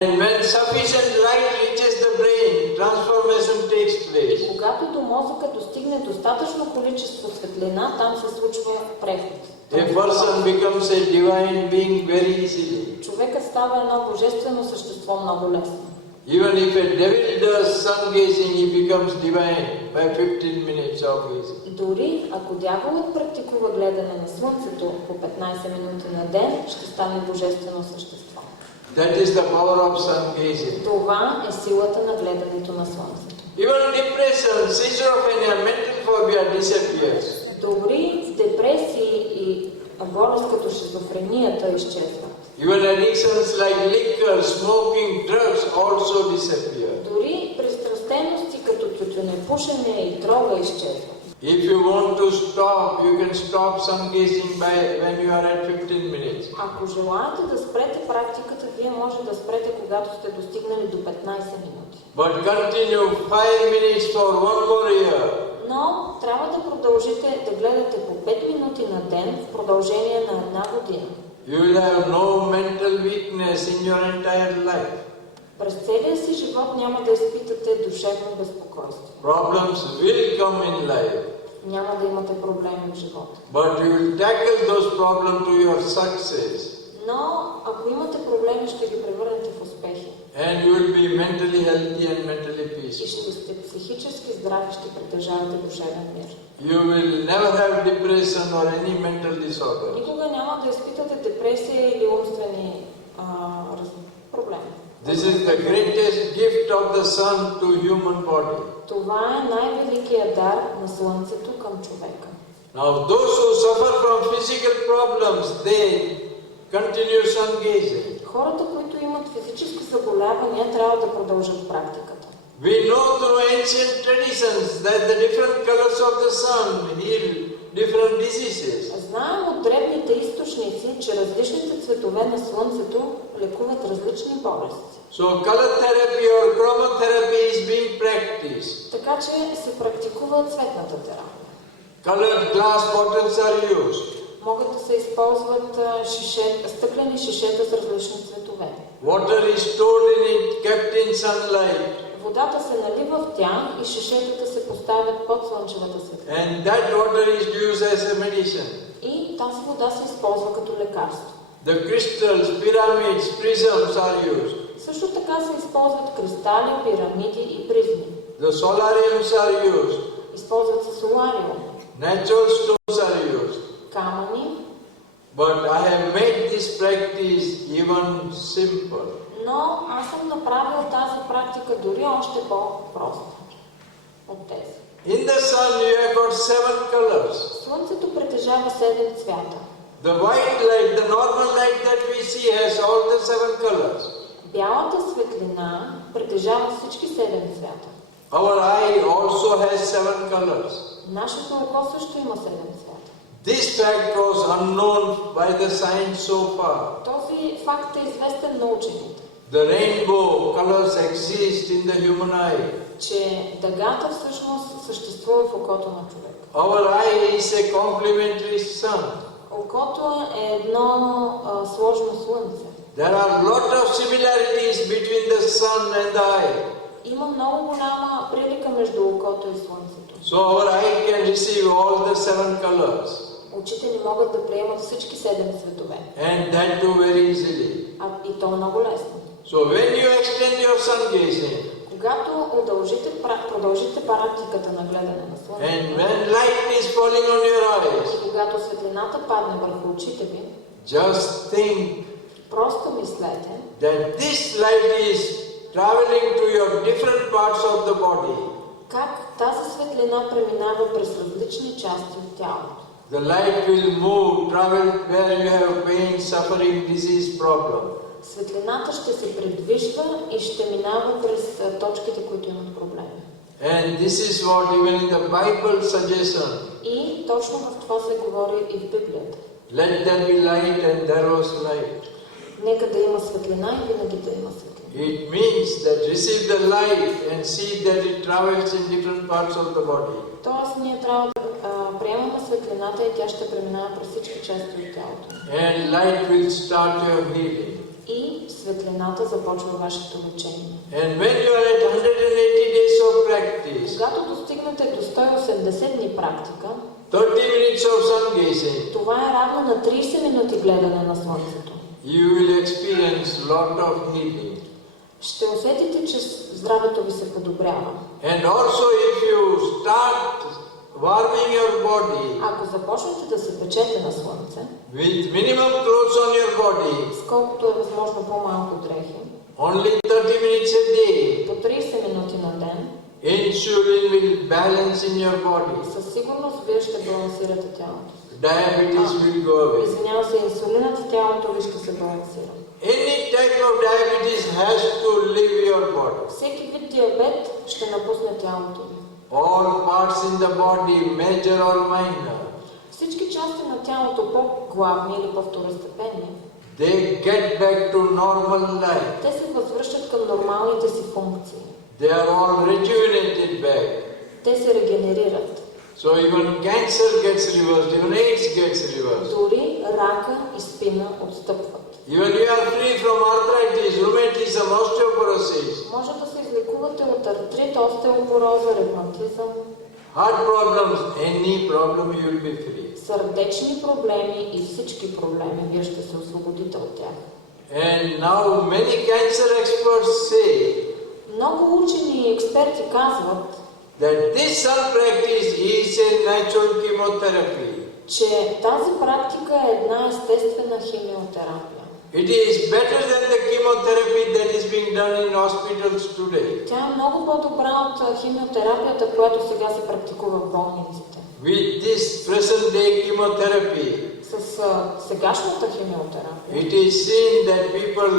And when sufficient light reaches the brain, transformation takes place. Когато до мозъка достигне достатъчно количество светлина, там се случва преход. A person becomes a divine being very easily. Човекът става едно божествено същество много лесно. Even if a devil does sun gazing, he becomes divine by 15 minutes of gazing. Дори ако дяволът практикува гледане на слънцето по 15 минути на ден, ще стане божествено същество. That is the power of sun gazing. Това е силата на гледането на слънцето. Even depression, schizophrenia, mental phobia disappears. Дори депресии и болест като шизофренията изчезват. Even addictions like liquor, smoking, drugs also disappear. Дори пристрастености като тютюнепушене и дрога изчезват. If you want to stop, you can stop sun gazing by when you are at 15 minutes. Ако желаете да спрете практиката, вие може да спрете, когато сте достигнали до 15 минути. But continue 5 minutes for one more year. Но трябва да продължите да гледате по 5 минути на ден в продължение на една година. You will have no mental weakness in your entire life. През целия си живот няма да изпитате душевно безпокойство. Problems will come in life. Няма да имате проблеми в живота. But you will tackle those problems to your success. Но ако имате проблеми, ще ги превърнете в успехи. And you will be mentally healthy and mentally И peaceful. ще сте психически здрави, ще притежавате душевен мир. You will never have depression or any mental disorder. Никога няма да изпитате депресия или умствени проблеми. This is the greatest gift of the sun to human body. Това е най-великият дар на слънцето към човека. Now those who suffer from physical problems, they continue sun gazing. Хората, които имат физически заболявания, трябва да продължат практиката. We know through ancient traditions that the different colors of the sun heal different diseases. Знаем от древните източници, че различните цветове на слънцето лекуват различни болести. So color therapy or chromotherapy is being practiced. Така че се практикува цветната терапия. Colored glass bottles are used. Могат да се използват стъклени шишета с различни цветове. Water is stored in it, kept in sunlight. Водата се налива в тях и шишетата се поставят под слънчевата светлина. And that water is used as a medicine. И тази вода се използва като лекарство. The crystals, pyramids, prisms are used. Също така се използват кристали, пирамиди и призми. The solariums are used. Използват се солариум, Natural stones are used. камъни, But I have made this practice even simple. но аз съм направил тази практика дори още по-проста от тези. In the sun you have got 7 colors. Слънцето притежава 7 цвята. The white light, the normal light that we see has all the 7 colors. Бялата светлина притежава всички 7 цвята. Our eye also has 7 colors. Нашето око също има 7 цвята. This fact was unknown by the science so far. Този факт е известен на учените, The rainbow colors exist in the human eye. че дъгата всъщност съществува в окото на човек. Our eye is a complementary sun. Окото е едно сложно слънце. There are lot of similarities between the sun and the eye. Има много голяма прилика между окото и слънцето. So our eye can receive all the 7 colors. Очите ни могат да приемат всички 7 цветове. And that too very easily. И то много лесно. So when you extend your sun gazing, Когато продължите практиката на гледане на and слънцето, when light is falling on your eyes, и когато светлината падне върху очите ви, just think просто мислете, that this light is traveling to your different parts of the body. как тази светлина преминава през различни части от тялото. The light will move, travel where you have pain, suffering, disease, problem. Светлината ще се придвижва и ще минава през точките, които имат проблеми. And this is what even in the Bible suggestion. И точно в това се говори и в Библията. Let there be light, and there was light. Нека да има светлина и винаги да има светлина. It means that receive the light and see that it travels in different parts of the body. Тоест ние трябва да приемаме светлината и тя ще преминава през всички части от тялото. And light will start your healing. и светлината започва вашето лечение. And when you are at 180 days of practice, Когато достигнете до 180 дни практика, 30 minutes of sun gazing, това е равно на 30 минути гледане на Слънцето. you will experience lot of healing. Ще усетите, че здравето ви се подобрява. And also if you start warming your body Ако започнете да се печете на Слънце, with minimum clothes on your body, с колкото е възможно по-малко дрехи, only 30 minutes a day, по 30 минути на ден, insulin will balance in your body. със сигурност вие ще балансирате тялото. Diabetes will go away. Извинявам се, инсулинът в тялото ви ще се балансира. Any type of diabetes has to leave your body. Всеки вид диабет ще напусне тялото ви. All parts in the body, major or minor, Всички части на тялото, по-главни или по-второстепенни, they get back to normal life. те се възвръщат към нормалните си функции. They are all rejuvenated back. Те се регенерират. So even cancer gets reversed, even AIDS gets reversed. Дори рака и спина отстъпват. Even you are free from arthritis, rheumatism, osteoporosis, Може да се излекувате от артрит, остеопороза, ревматизъм, heart problems, any problem you will be free. сърдечни проблеми и всички проблеми. Вие ще се освободите от тях. And now many cancer experts say Много учени и експерти казват, that this sun practice is a natural chemotherapy. че тази практика е една естествена химиотерапия. It is better than the chemotherapy that is being done in hospitals today. Тя е много по-добра от химиотерапията, която сега се практикува в болниците. With this present day chemotherapy, С сегашната химиотерапия it is seen that people,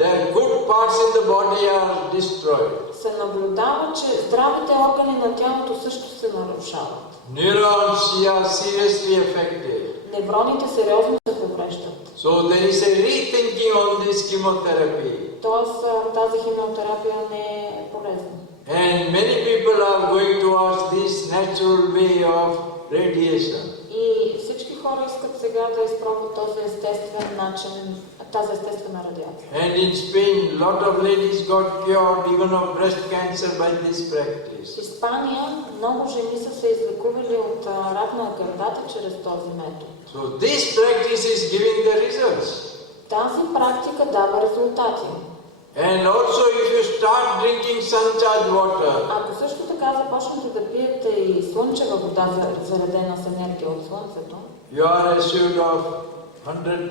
their good parts in the body are destroyed. се наблюдава, че здравите органи на тялото също се нарушават. Neurons are seriously affected. Невроните сериозно се повреждат. So there is a rethinking on this chemotherapy. Тоест тази химиотерапия не е полезна. And many people are going towards this natural way of radiation. И всички хора искат сега да изпробват този естествен начин, тази естествена радиация. And in Spain, lot of ladies got cured even of breast cancer by this practice. В Испания много жени са се излекували от рак на гърдата чрез този метод. So this practice is giving the results. Тази практика дава резултати. And also if you start drinking sun-charged water, Ако също така започнете да пиете и слънчева вода, заредена с енергия от слънцето, you are assured of 100%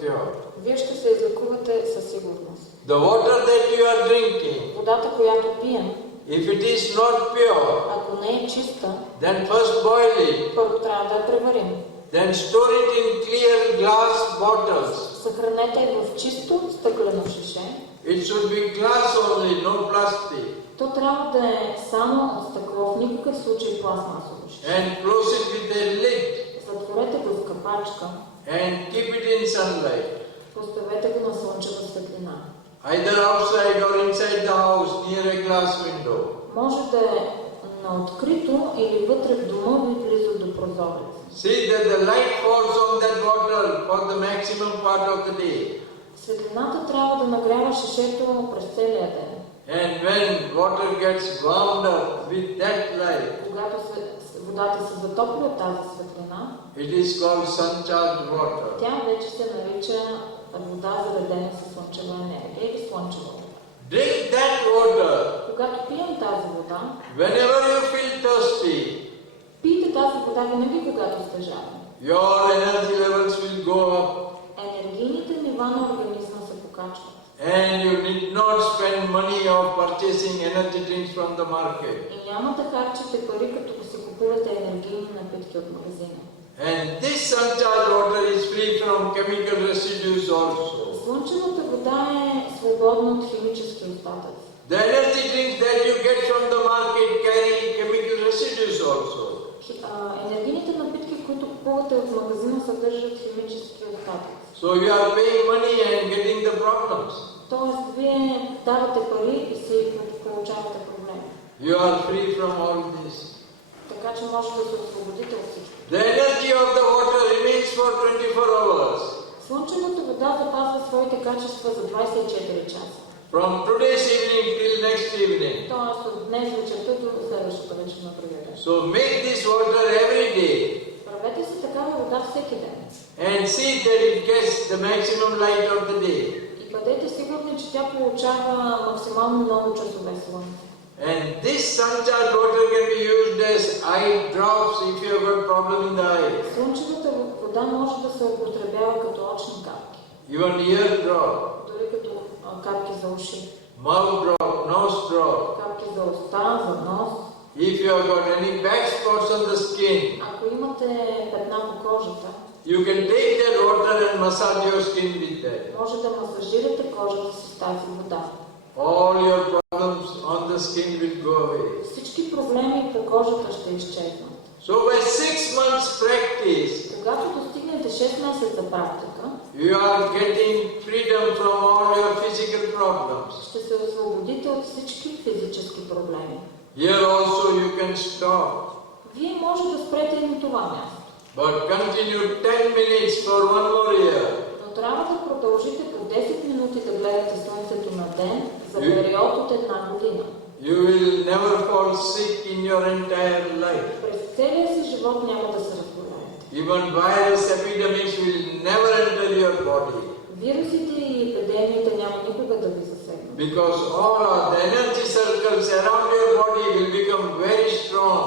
cure. вие ще се излекувате със сигурност. The water that you are drinking, Водата, която пием, if it is not pure, ако не е чиста, then first boil it, първо трябва да я преварим. then store it in clear glass bottles. Съхранете я в чисто стъклено шише. It should be glass only, no plastic. То трябва да е само от стъкло, в никакъв случай пластмасово шише. And close it with a lid Затворете го в капачка, and keep it in sunlight. поставете го на слънчева светлина. Either outside or inside the house near a glass window. Може да е на открито или вътре в дома ви близо до прозорец. See that the light falls on that bottle for the maximum part of the day. Светлината трябва да нагрява шишето през целия ден. And when water gets warmed up with that light, Когато водата се затопли от тази светлина, it is called sun-charged water. тя вече се нарича вода, заредена с слънчева енергия или слънчева вода. Drink that water Когато пием тази вода, whenever you feel thirsty. пийте тази вода винаги, когато сте жадни. Your energy levels will go up. Енергийните нива на организма се покачват. And you need not spend money of purchasing energy drinks from the market. И няма да харчите пари, като си купувате енергийни напитки от магазина. And this sun-charged water is free from chemical residues also. Слънчевата вода е свободна от химически остатъци. The energy drinks that you get from the market carry chemical residues also. Енергийните напитки, които купувате от магазина, съдържат химически остатъци. So you are paying money and getting the problems. Тоест, вие давате пари и си получавате проблеми. You are free from all this. Така че може да се освободите от всичко. The energy of the water remains for 24 hours. Слънчевата вода запазва своите качества за 24 часа. From today's evening till next evening. Тоест от днес вечерта до следващата вечерна преграда. So make this water every day Правете си такава вода всеки ден. and see that it gets the maximum light of the day. И бъдете сигурни, че тя получава максимално много часове слънце. And this sun-charged water can be used as eye drops if you have got problem in the eye. Слънчевата вода може да се употребява като очни капки, Even ear drop, дори като капки за уши, mouth drop, nose drop. капки за уста, за нос. If you have got any bad spots on the skin, Ако имате петна по кожата, you can take that water and massage your skin with that. може да масажирате кожата си с тази вода. All your problems on the skin will go away. Всички проблеми по кожата ще изчезнат. So by 6 months practice, Когато достигнете 6 месеца практика, you are getting freedom from all your physical problems. ще се освободите от всички физически проблеми. Here also you can stop, Вие може да спрете и на това място, but continue 10 minutes for 1 more year. но трябва да продължите по 10 минути да гледате слънцето на ден за период от 1 година. You will never fall sick in your entire life. През целия си живот няма да се разболеете. Even virus epidemics will never enter your body. Вирусите и епидемиите няма никога да ви засегнат. Because all of the energy circles around your body will become very strong.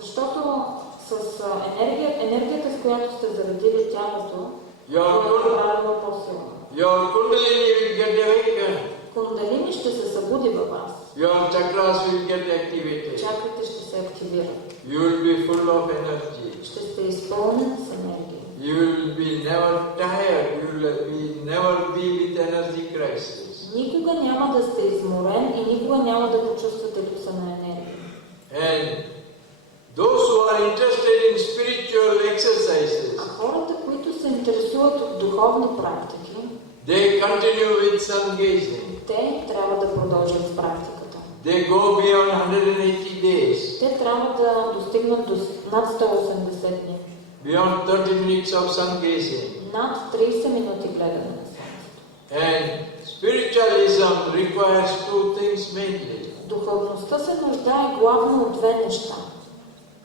Защото с енергията, с която сте заредили тялото, Your е правилно по-силно. kundalini will get awakened. Кундалини ще се събуди във вас. Your chakras will get activated. Чакрате ще се активират. You will be full of energy. Ще сте изпълнен с енергия. You will be never tired. You will never be with energy crisis. Никога няма да сте изморен и никога няма да почувствате липса на енергия. And those who are interested in spiritual exercises, А хората, които се интересуват от духовни практики, they continue with sun gazing. те трябва да продължат с практиката. They go beyond 180 days, Те трябва да достигнат до над 180 дни. beyond 30 minutes of sun gazing. Над 30 минути гледане на слънцето. And spiritualism requires two things mainly. Духовността се нуждае главно от две неща.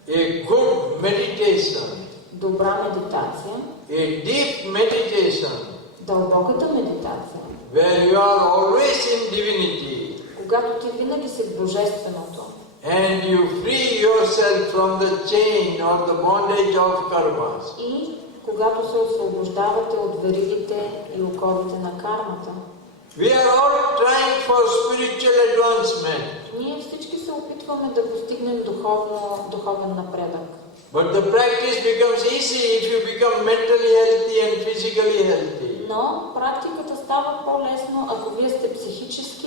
A good meditation, Добра медитация, a deep meditation, дълбоката медитация, where you are always in divinity, когато ти винаги си в Божественото and you free yourself from the chain or the bondage of karmas. и когато се освобождавате от веригите и оковите на кармата. We are all trying for spiritual advancement, Ние всички се опитваме да постигнем духовен напредък. but the practice becomes easy if you become mentally healthy and physically healthy. Но практиката става по-лесно, ако вие сте психически